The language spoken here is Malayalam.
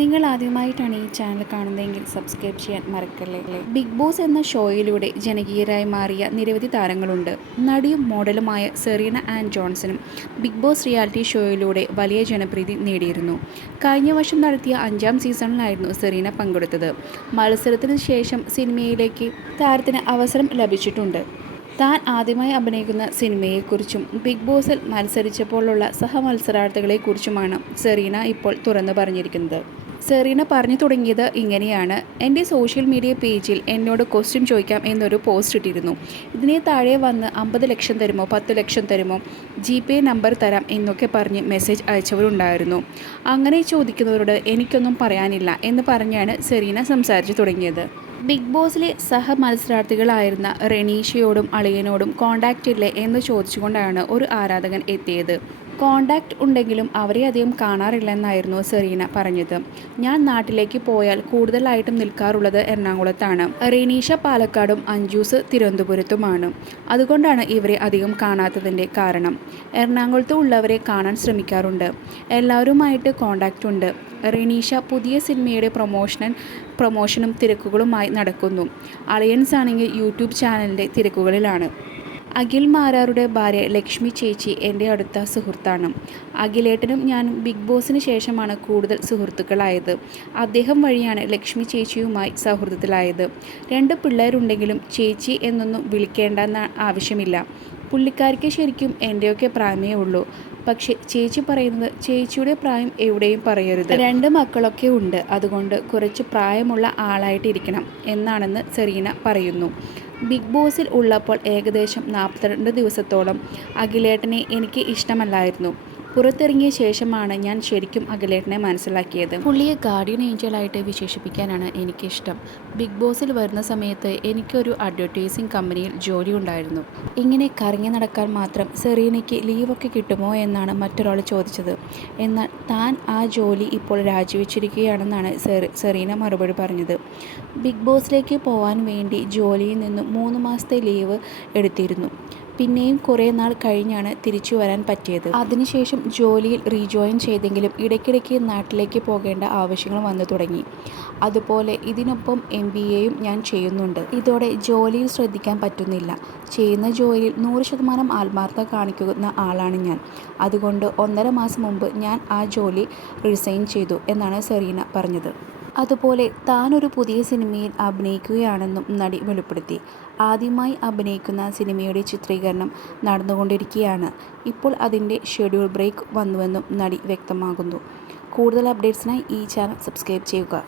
നിങ്ങൾ ആദ്യമായിട്ടാണ് ഈ ചാനൽ കാണുന്നതെങ്കിൽ സബ്സ്ക്രൈബ് ചെയ്യാൻ മറക്കല്ലേ. ബിഗ് ബോസ് എന്ന ഷോയിലൂടെ ജനകീയരായി മാറിയ നിരവധി താരങ്ങളുണ്ട്. നടിയും മോഡലുമായ സെറീന ആൻ ജോൺസണും ബിഗ് ബോസ് റിയാലിറ്റി ഷോയിലൂടെ വലിയ ജനപ്രീതി നേടിയിരുന്നു. കഴിഞ്ഞ വർഷം നടത്തിയ 5ാം സീസണിലായിരുന്നു സെറീന പങ്കെടുത്തത്. മത്സരത്തിന് ശേഷം സിനിമയിലേക്ക് താരത്തിന് അവസരം ലഭിച്ചിട്ടുണ്ട്. താൻ ആദ്യമായി അഭിനയിക്കുന്ന സിനിമയെക്കുറിച്ചും ബിഗ് ബോസിൽ മത്സരിച്ചപ്പോഴുള്ള സഹമത്സരാർത്ഥികളെക്കുറിച്ചുമാണ് സെറീന ഇപ്പോൾ തുറന്നു പറഞ്ഞിരിക്കുന്നത്. സെറീന പറഞ്ഞു തുടങ്ങിയത് ഇങ്ങനെയാണ്: എൻ്റെ സോഷ്യൽ മീഡിയ പേജിൽ എന്നോട് ക്വസ്റ്റ്യൻ ചോദിക്കാം എന്നൊരു പോസ്റ്റ് ഇട്ടിരുന്നു. ഇതിനെ താഴെ വന്ന് 50 ലക്ഷം തരുമോ, 10 ലക്ഷം തരുമോ, GPay നമ്പർ തരാം എന്നൊക്കെ പറഞ്ഞ് മെസ്സേജ് അയച്ചവരുണ്ടായിരുന്നു. അങ്ങനെ ചോദിക്കുന്നവരോട് എനിക്കൊന്നും പറയാനില്ല എന്ന് പറഞ്ഞാണ് സെറീന സംസാരിച്ചു തുടങ്ങിയത്. ബിഗ് ബോസിലെ സഹമത്സരാർത്ഥികളായിരുന്ന റെനീഷയോടും അളിയനോടും കോണ്ടാക്റ്റ് ഇല്ലേ എന്ന് ചോദിച്ചുകൊണ്ടാണ് ഒരു ആരാധകൻ എത്തിയത്. കോണ്ടാക്റ്റ് ഉണ്ടെങ്കിലും അവരെ അധികം കാണാറില്ലെന്നായിരുന്നു സെറീന പറഞ്ഞത്. ഞാൻ നാട്ടിലേക്ക് പോയാൽ കൂടുതലായിട്ടും നിൽക്കാറുള്ളത് എറണാകുളത്താണ്. റെനീഷ പാലക്കാടും അഞ്ജൂസ് തിരുവനന്തപുരത്തുമാണ്. അതുകൊണ്ടാണ് ഇവരെ അധികം കാണാത്തതിൻ്റെ കാരണം. എറണാകുളത്ത് ഉള്ളവരെ കാണാൻ ശ്രമിക്കാറുണ്ട്. എല്ലാവരുമായിട്ട് കോണ്ടാക്റ്റ് ഉണ്ട്. റെനീഷ പുതിയ സിനിമയുടെ പ്രൊമോഷനും തിരക്കുകളുമായി നടക്കുന്നു. അളിയൻസ് ആണെങ്കിൽ യൂട്യൂബ് ചാനലിൻ്റെ തിരക്കുകളിലാണ്. അഖിൽ മാരാരുടെ ഭാര്യ ലക്ഷ്മി ചേച്ചി എൻ്റെ അടുത്ത സുഹൃത്താണ്. അഖിലേട്ടനും ഞാനും ബിഗ് ബോസിന് ശേഷമാണ് കൂടുതൽ സുഹൃത്തുക്കളായത്. അദ്ദേഹം വഴിയാണ് ലക്ഷ്മി ചേച്ചിയുമായി സൗഹൃദത്തിലായത്. 2 പിള്ളേരുണ്ടെങ്കിലും ചേച്ചി എന്നൊന്നും വിളിക്കേണ്ടെന്ന ആവശ്യമില്ല. പുള്ളിക്കാരിക്ക് ശരിക്കും എൻ്റെയൊക്കെ പ്രായമേ ഉള്ളൂ. പക്ഷേ ചേച്ചി പറയുന്നത് ചേച്ചിയുടെ പ്രായം എവിടെയും പറയരുത്. 2 മക്കളൊക്കെ ഉണ്ട്. അതുകൊണ്ട് കുറച്ച് പ്രായമുള്ള ആളായിട്ടിരിക്കണം എന്നാണെന്ന് സെറീന പറയുന്നു. ബിഗ് ബോസിൽ ഉള്ളപ്പോൾ ഏകദേശം 42 ദിവസത്തോളം അഖിലേട്ടനെ എനിക്ക് ഇഷ്ടമല്ലായിരുന്നു. പുറത്തിറങ്ങിയ ശേഷമാണ് ഞാൻ ശരിക്കും അഖിലേട്ടനെ മനസ്സിലാക്കിയത്. പുള്ളിയെ ഗാർഡിയൻ ഏഞ്ചലായിട്ട് വിശേഷിപ്പിക്കാനാണ് എനിക്കിഷ്ടം. ബിഗ് ബോസിൽ വരുന്ന സമയത്ത് എനിക്കൊരു അഡ്വർടൈസിങ് കമ്പനിയിൽ ജോലി ഉണ്ടായിരുന്നു. ഇങ്ങനെ കറങ്ങി നടക്കാൻ മാത്രം സെറീനയ്ക്ക് ലീവൊക്കെ കിട്ടുമോ എന്നാണ് മറ്റൊരാൾ ചോദിച്ചത്. എന്നാൽ താൻ ആ ജോലി ഇപ്പോൾ രാജിവെച്ചിരിക്കുകയാണെന്നാണ് സെറീന മറുപടി പറഞ്ഞത്. ബിഗ് ബോസിലേക്ക് പോകാൻ വേണ്ടി ജോലിയിൽ നിന്നും 3 മാസത്തെ ലീവ് എടുത്തിരുന്നു. പിന്നെയും കുറേ നാൾ കഴിഞ്ഞാണ് തിരിച്ചു വരാൻ പറ്റിയത്. അതിനുശേഷം ജോലിയിൽ റീജോയിൻ ചെയ്തെങ്കിലും ഇടയ്ക്കിടയ്ക്ക് നാട്ടിലേക്ക് പോകേണ്ട ആവശ്യങ്ങൾ വന്നു തുടങ്ങി. അതുപോലെ ഇതിനൊപ്പം MBAയും ഞാൻ ചെയ്യുന്നുണ്ട്. ഇതോടെ ജോലിയിൽ ശ്രദ്ധിക്കാൻ പറ്റുന്നില്ല. ചെയ്യുന്ന ജോലിയിൽ 100% ആത്മാർത്ഥത കാണിക്കുന്ന ആളാണ് ഞാൻ. അതുകൊണ്ട് 1.5 മാസം മുമ്പ് ഞാൻ ആ ജോലി റിസൈൻ ചെയ്തു എന്നാണ് സെറീന പറഞ്ഞത്. അതുപോലെ താനൊരു പുതിയ സിനിമയിൽ അഭിനയിക്കുകയാണെന്നും നടി വെളിപ്പെടുത്തി. ആദ്യമായി അഭിനയിക്കുന്ന സിനിമയുടെ ചിത്രീകരണം നടന്നുകൊണ്ടിരിക്കുകയാണ്. ഇപ്പോൾ അതിൻ്റെ ഷെഡ്യൂൾ ബ്രേക്ക് വന്നുവെന്നും നടി വ്യക്തമാക്കുന്നു. കൂടുതൽ അപ്ഡേറ്റ്സിനായി ഈ ചാനൽ സബ്സ്ക്രൈബ് ചെയ്യുക.